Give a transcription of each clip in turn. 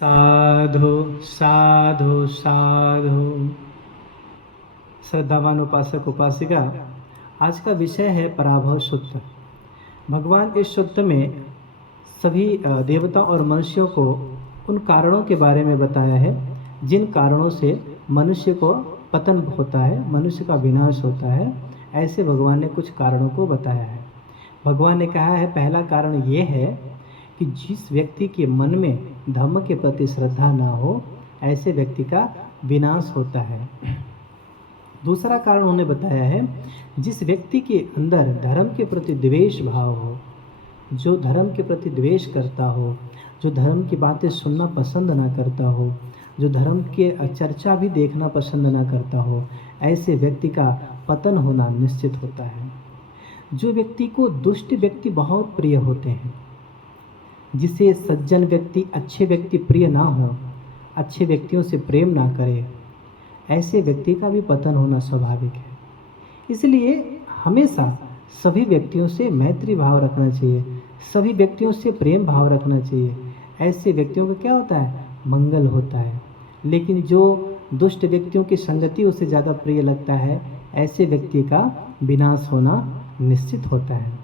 साधु साधु साधु। श्रद्धावान उपासक उपासिका, आज का विषय है पराभव सूत्र। भगवान इस सूत्र में सभी देवता और मनुष्यों को उन कारणों के बारे में बताया है जिन कारणों से मनुष्य को पतन होता है, मनुष्य का विनाश होता है। ऐसे भगवान ने कुछ कारणों को बताया है। भगवान ने कहा है, पहला कारण ये है कि जिस व्यक्ति के मन में धर्म के प्रति श्रद्धा ना हो, ऐसे व्यक्ति का विनाश होता है। दूसरा कारण उन्होंने बताया है, जिस व्यक्ति के अंदर धर्म के प्रति द्वेष भाव हो, जो धर्म के प्रति द्वेष करता हो, जो धर्म की बातें सुनना पसंद ना करता हो, जो धर्म के चर्चा भी देखना पसंद ना करता हो, ऐसे व्यक्ति का पतन होना निश्चित होता है। जो व्यक्ति को दुष्ट व्यक्ति बहुत प्रिय होते हैं, जिसे सज्जन व्यक्ति, अच्छे व्यक्ति प्रिय ना हो, अच्छे व्यक्तियों से प्रेम ना करे, ऐसे व्यक्ति का भी पतन होना स्वाभाविक है। इसलिए हमेशा सभी व्यक्तियों से मैत्री भाव रखना चाहिए, सभी व्यक्तियों से प्रेम भाव रखना चाहिए। ऐसे व्यक्तियों का क्या होता है? मंगल होता है। लेकिन जो दुष्ट व्यक्तियों की संगति उसे ज़्यादा प्रिय लगता है, ऐसे व्यक्ति का विनाश होना निश्चित होता है।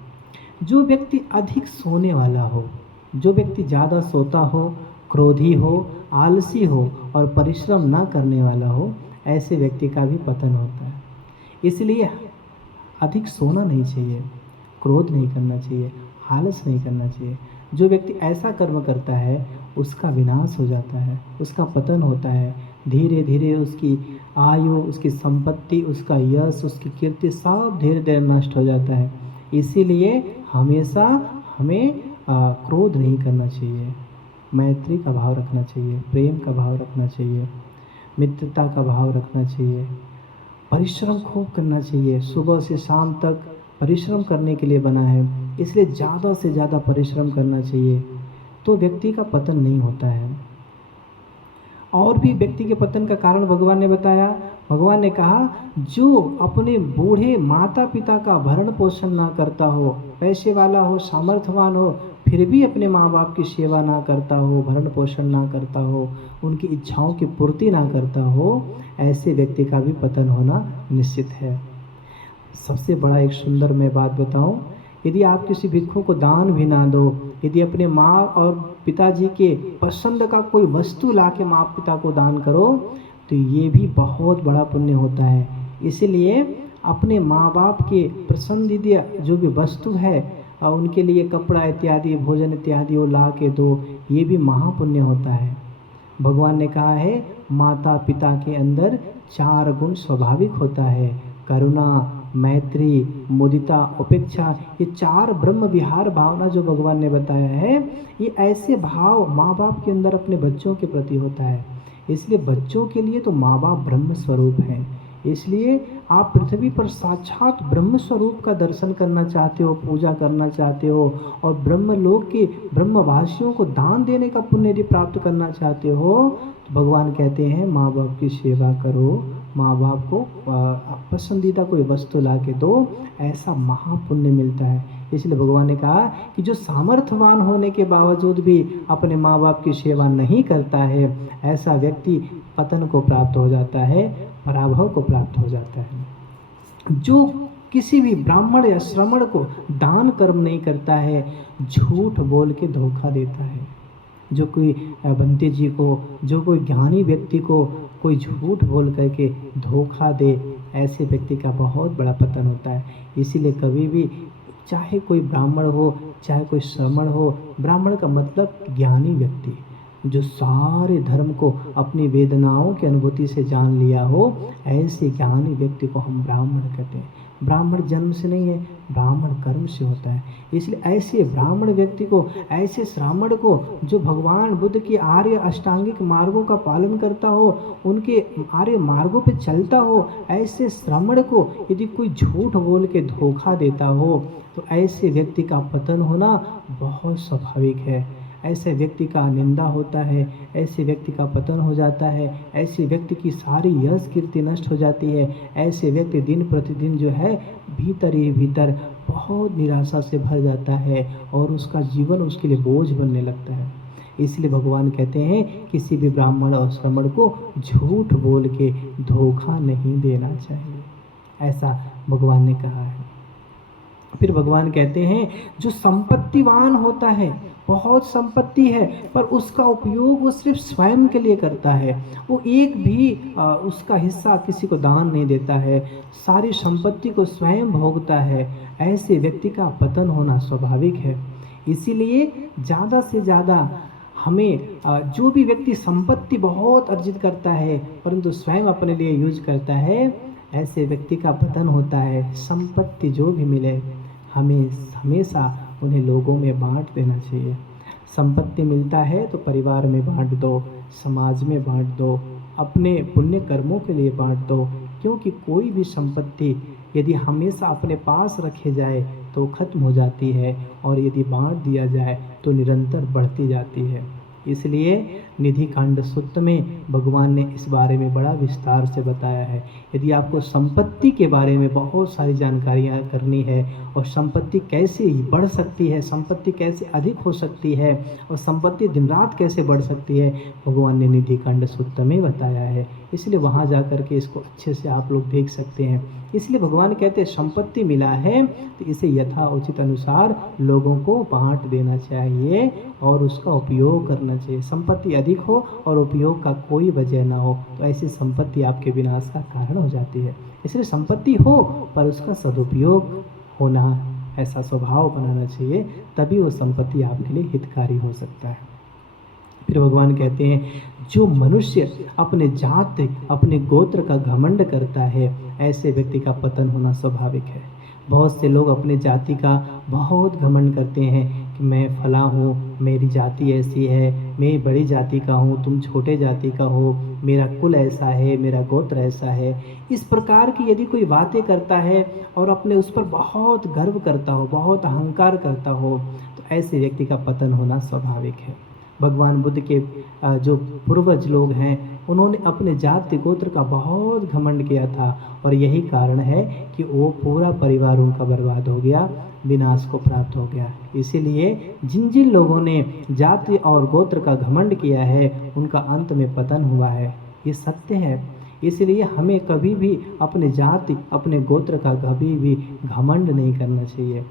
जो व्यक्ति अधिक सोने वाला हो, जो व्यक्ति ज़्यादा सोता हो, क्रोधी हो, आलसी हो और परिश्रम ना करने वाला हो, ऐसे व्यक्ति का भी पतन होता है। इसलिए अधिक सोना नहीं चाहिए, क्रोध नहीं करना चाहिए, आलस नहीं करना चाहिए। जो व्यक्ति ऐसा कर्म करता है उसका विनाश हो जाता है, उसका पतन होता है। धीरे धीरे उसकी आयु, उसकी संपत्ति, उसका यश, उसकी कीर्ति सब धीरे धीरे नष्ट हो जाता है। इसीलिए हमेशा हमें क्रोध नहीं करना चाहिए, मैत्री का भाव रखना चाहिए, प्रेम का भाव रखना चाहिए, मित्रता का भाव रखना चाहिए, परिश्रम खूब करना चाहिए। सुबह से शाम तक परिश्रम करने के लिए बना है, इसलिए ज़्यादा से ज़्यादा परिश्रम करना चाहिए, तो व्यक्ति का पतन नहीं होता है। और भी व्यक्ति के पतन का कारण भगवान ने बताया। भगवान ने कहा, जो अपने बूढ़े माता पिता का भरण पोषण ना करता हो, पैसे वाला हो, सामर्थ्यवान हो, फिर भी अपने माँ बाप की सेवा ना करता हो, भरण पोषण ना करता हो, उनकी इच्छाओं की पूर्ति ना करता हो, ऐसे व्यक्ति का भी पतन होना निश्चित है। सबसे बड़ा एक सुंदर मैं बात बताऊं, यदि आप किसी भिक्षु को दान भी ना दो, यदि अपने माँ और पिताजी के पसंद का कोई वस्तु ला के माँ पिता को दान करो, तो ये भी बहुत बड़ा पुण्य होता है। इसलिए अपने माँ बाप के पसंदीदा जो भी वस्तु है, उनके लिए कपड़ा इत्यादि, भोजन इत्यादि वो ला के दो, ये भी महापुण्य होता है। भगवान ने कहा है, माता पिता के अंदर 4 गुण स्वाभाविक होता है, करुणा, मैत्री, मुदिता, उपेक्षा। ये 4 ब्रह्म विहार भावना जो भगवान ने बताया है, ये ऐसे भाव माँ बाप के अंदर अपने बच्चों के प्रति होता है। इसलिए बच्चों के लिए तो माँ बाप ब्रह्म स्वरूप हैं। इसलिए आप पृथ्वी पर साक्षात ब्रह्म स्वरूप का दर्शन करना चाहते हो, पूजा करना चाहते हो, और ब्रह्मलोक के ब्रह्मवासियों को दान देने का पुण्य यदि प्राप्त करना चाहते हो, तो भगवान कहते हैं माँ बाप की सेवा करो, माँ बाप को पसंदीदा कोई वस्तु ला के दो, ऐसा महापुण्य मिलता है। इसलिए भगवान ने कहा कि जो सामर्थ्यवान होने के बावजूद भी अपने माँ बाप की सेवा नहीं करता है, ऐसा व्यक्ति पतन को प्राप्त हो जाता है, पराभव को प्राप्त हो जाता है। जो किसी भी ब्राह्मण या श्रमण को दान कर्म नहीं करता है, झूठ बोल के धोखा देता है, जो कोई बंते जी को, जो कोई ज्ञानी व्यक्ति को कोई झूठ बोल करके धोखा दे, ऐसे व्यक्ति का बहुत बड़ा पतन होता है। इसीलिए कभी भी, चाहे कोई ब्राह्मण हो, चाहे कोई श्रमण हो, ब्राह्मण का मतलब ज्ञानी व्यक्ति, जो सारे धर्म को अपनी वेदनाओं की अनुभूति से जान लिया हो, ऐसे ज्ञानी व्यक्ति को हम ब्राह्मण कहते हैं। ब्राह्मण जन्म से नहीं है, ब्राह्मण कर्म से होता है। इसलिए ऐसे ब्राह्मण व्यक्ति को, ऐसे श्रामण को, जो भगवान बुद्ध की आर्य अष्टांगिक मार्गों का पालन करता हो, उनके आर्य मार्गों पे चलता हो, ऐसे श्रामण को यदि कोई झूठ बोल के धोखा देता हो, तो ऐसे व्यक्ति का पतन होना बहुत स्वाभाविक है। ऐसे व्यक्ति का निंदा होता है, ऐसे व्यक्ति का पतन हो जाता है, ऐसे व्यक्ति की सारी यश कीर्ति नष्ट हो जाती है। ऐसे व्यक्ति दिन प्रतिदिन जो है भीतर ही भीतर बहुत निराशा से भर जाता है और उसका जीवन उसके लिए बोझ बनने लगता है। इसलिए भगवान कहते हैं किसी भी ब्राह्मण और श्रमण को झूठ बोल के धोखा नहीं देना चाहिए, ऐसा भगवान ने कहा है। फिर भगवान कहते हैं जो संपत्तिवान होता है, बहुत संपत्ति है, पर उसका उपयोग वो सिर्फ स्वयं के लिए करता है, वो एक भी उसका हिस्सा किसी को दान नहीं देता है, सारी संपत्ति को स्वयं भोगता है, ऐसे व्यक्ति का पतन होना स्वाभाविक है। इसीलिए ज़्यादा से ज़्यादा हमें जो भी व्यक्ति संपत्ति बहुत अर्जित करता है परंतु स्वयं अपने लिए यूज करता है, ऐसे व्यक्ति का पतन होता है। संपत्ति जो भी मिले हमें हमेशा उन्हें लोगों में बांट देना चाहिए। संपत्ति मिलता है तो परिवार में बांट दो, समाज में बांट दो, अपने पुण्य कर्मों के लिए बांट दो, क्योंकि कोई भी संपत्ति यदि हमेशा अपने पास रखे जाए तो खत्म हो जाती है और यदि बांट दिया जाए तो निरंतर बढ़ती जाती है। इसलिए निधि कांड सूत्र में भगवान ने इस बारे में बड़ा विस्तार से बताया है। यदि आपको संपत्ति के बारे में बहुत सारी जानकारियाँ करनी है और संपत्ति कैसे बढ़ सकती है, संपत्ति कैसे अधिक हो सकती है और संपत्ति दिन रात कैसे बढ़ सकती है, भगवान ने निधि कांड सूत्र में बताया है। इसलिए वहाँ जा कर के इसको अच्छे से आप लोग देख सकते हैं। इसलिए भगवान कहते हैं संपत्ति मिला है तो इसे यथा उचित अनुसार लोगों को बांट देना चाहिए और उसका उपयोग करना चाहिए। संपत्ति अधिक हो और उपयोग का कोई वजह ना हो तो ऐसी संपत्ति आपके विनाश का कारण हो जाती है। इसलिए संपत्ति हो पर उसका सदुपयोग होना, ऐसा स्वभाव बनाना चाहिए, तभी वो संपत्ति आपके लिए हितकारी हो सकता है। फिर भगवान कहते हैं जो मनुष्य अपने जात अपने गोत्र का घमंड करता है, ऐसे व्यक्ति का पतन होना स्वाभाविक है। बहुत से लोग अपने जाति का बहुत घमंड करते हैं कि मैं फला हूँ, मेरी जाति ऐसी है, मैं बड़ी जाति का हूँ, तुम छोटे जाति का हो, मेरा कुल ऐसा है, मेरा गोत्र ऐसा है। इस प्रकार की यदि कोई बातें करता है और अपने उस पर बहुत गर्व करता हो, बहुत अहंकार करता हो, तो ऐसे व्यक्ति का पतन होना स्वाभाविक है। भगवान बुद्ध के जो पूर्वज लोग हैं उन्होंने अपने जाति गोत्र का बहुत घमंड किया था और यही कारण है कि वो पूरा परिवार उनका बर्बाद हो गया, विनाश को प्राप्त हो गया। इसीलिए जिन जिन लोगों ने जाति और गोत्र का घमंड किया है उनका अंत में पतन हुआ है, ये सत्य है। इसलिए हमें कभी भी अपने जाति अपने गोत्र का कभी भी घमंड नहीं करना चाहिए।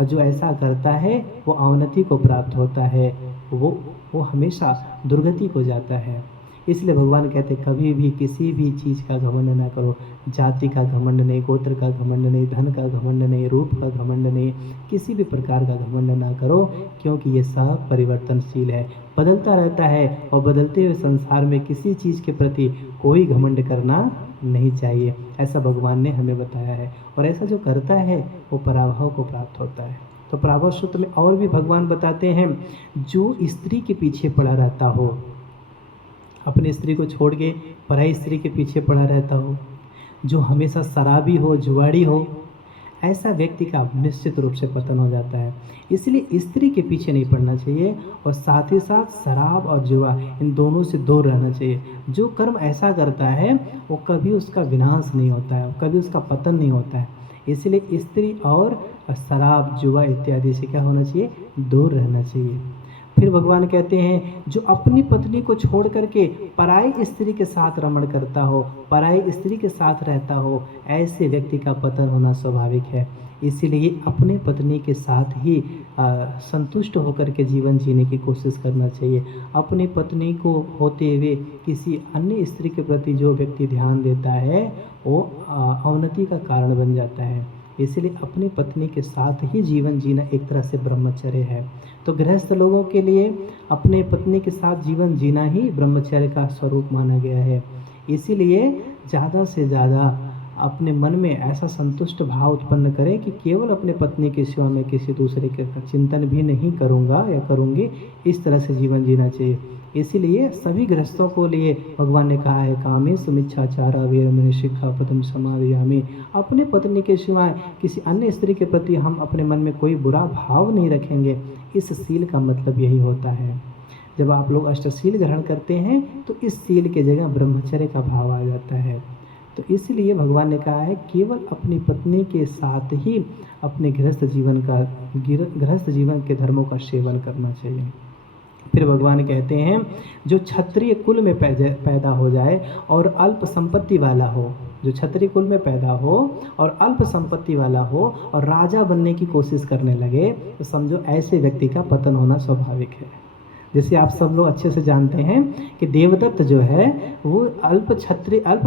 और जो ऐसा करता है वो अवनति को प्राप्त होता है, वो हमेशा दुर्गति को जाता है। इसलिए भगवान कहते कभी भी किसी भी चीज़ का घमंड ना करो। जाति का घमंड नहीं, गोत्र का घमंड नहीं, धन का घमंड नहीं, रूप का घमंड नहीं, किसी भी प्रकार का घमंड ना करो, क्योंकि ये सब परिवर्तनशील है, बदलता रहता है और बदलते हुए संसार में किसी चीज़ के प्रति कोई घमंड करना नहीं चाहिए, ऐसा भगवान ने हमें बताया है। और ऐसा जो करता है वो पराभव को प्राप्त होता है। तो पराभव सूत्र में और भी भगवान बताते हैं जो स्त्री के पीछे पड़ा रहता हो, अपनी स्त्री को छोड़ के पराई स्त्री के पीछे पड़ा रहता हो, जो हमेशा शराबी हो, जुआड़ी हो, ऐसा व्यक्ति का निश्चित रूप से पतन हो जाता है। इसलिए स्त्री के पीछे नहीं पड़ना चाहिए और साथ ही साथ शराब और जुआ इन दोनों से दूर रहना चाहिए। जो कर्म ऐसा करता है वो कभी उसका विनाश नहीं होता है, कभी उसका पतन नहीं होता है। इसलिए स्त्री और शराब जुआ इत्यादि से क्या होना चाहिए, दूर रहना चाहिए। फिर भगवान कहते हैं जो अपनी पत्नी को छोड़ करके पराई स्त्री के साथ रमण करता हो, पराई स्त्री के साथ रहता हो, ऐसे व्यक्ति का पतन होना स्वाभाविक है। इसीलिए अपने पत्नी के साथ ही संतुष्ट होकर के जीवन जीने की कोशिश करना चाहिए। अपनी पत्नी को होते हुए किसी अन्य स्त्री के प्रति जो व्यक्ति ध्यान देता है वो अवनति का कारण बन जाता है। इसलिए अपनी पत्नी के साथ ही जीवन जीना एक तरह से ब्रह्मचर्य है। तो गृहस्थ लोगों के लिए अपने पत्नी के साथ जीवन जीना ही ब्रह्मचर्य का स्वरूप माना गया है। इसीलिए ज़्यादा से ज़्यादा अपने मन में ऐसा संतुष्ट भाव उत्पन्न करें कि केवल अपने पत्नी के सिवा मैं किसी दूसरे के चिंतन भी नहीं करूँगा या करूँगी, इस तरह से जीवन जीना चाहिए। इसीलिए सभी गृहस्थों को लिए भगवान ने कहा है कामे सुमिच्छाचारा वीरमणि शिक्षापदम समादयामि। अपने पत्नी के सिवाय किसी अन्य स्त्री के प्रति हम अपने मन में कोई बुरा भाव नहीं रखेंगे। इस सील का मतलब यही होता है। जब आप लोग अष्टसील ग्रहण करते हैं तो इस सील के जगह ब्रह्मचर्य का भाव आ जाता है। तो इसलिए भगवान ने कहा है केवल अपनी पत्नी के साथ ही अपने गृहस्थ जीवन के धर्मों का सेवन करना चाहिए। फिर भगवान कहते हैं जो क्षत्रिय कुल में पैदा हो जाए और अल्प संपत्ति वाला हो, जो क्षत्रिय कुल में पैदा हो और अल्प संपत्ति वाला हो और राजा बनने की कोशिश करने लगे, तो समझो ऐसे व्यक्ति का पतन होना स्वाभाविक है। जैसे आप सब लोग अच्छे से जानते हैं कि देवदत्त जो है वो अल्प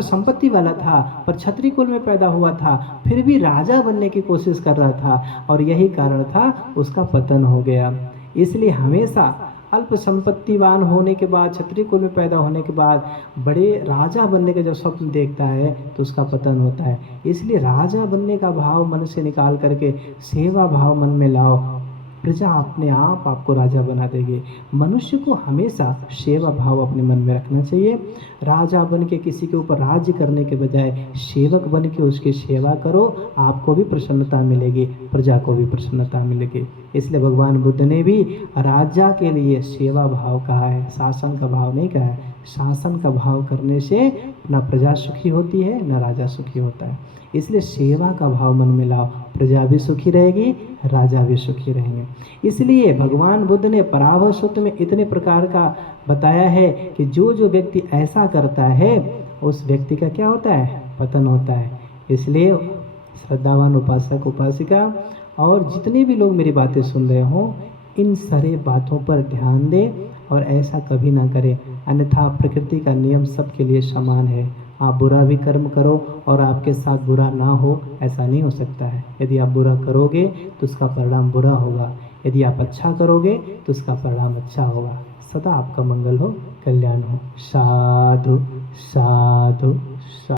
संपत्ति वाला था, पर क्षत्रिय कुल में पैदा हुआ था, फिर भी राजा बनने की कोशिश कर रहा था और यही कारण था उसका पतन हो गया। इसलिए हमेशा अल्प संपत्तिवान होने के बाद, क्षत्रिय कुल में पैदा होने के बाद बड़े राजा बनने का जब स्वप्न देखता है तो उसका पतन होता है। इसलिए राजा बनने का भाव मन से निकाल करके सेवा भाव मन में लाओ, प्रजा अपने आप आपको राजा बना देगी। मनुष्य को हमेशा सेवा भाव अपने मन में रखना चाहिए। राजा बन के किसी के ऊपर राज्य करने के बजाय सेवक बन के उसकी सेवा करो, आपको भी प्रसन्नता मिलेगी, प्रजा को भी प्रसन्नता मिलेगी। इसलिए भगवान बुद्ध ने भी राजा के लिए सेवा भाव कहा है, शासन का भाव नहीं कहा है। शासन का भाव करने से न प्रजा सुखी होती है न राजा सुखी होता है। इसलिए सेवा का भाव मन में लाओ, प्रजा भी सुखी रहेगी, राजा भी सुखी रहेंगे। इसलिए भगवान बुद्ध ने पराभव सूत्र में इतने प्रकार का बताया है कि जो जो व्यक्ति ऐसा करता है उस व्यक्ति का क्या होता है, पतन होता है। इसलिए श्रद्धावान उपासक उपासिका और जितने भी लोग मेरी बातें सुन रहे हों, इन सारे बातों पर ध्यान दें और ऐसा कभी ना करें, अन्यथा प्रकृति का नियम सबके लिए समान है। आप बुरा भी कर्म करो और आपके साथ बुरा ना हो, ऐसा नहीं हो सकता है। यदि आप बुरा करोगे तो उसका परिणाम बुरा होगा, यदि आप अच्छा करोगे तो उसका परिणाम अच्छा होगा। सदा आपका मंगल हो, कल्याण हो। साधु साधु साधु।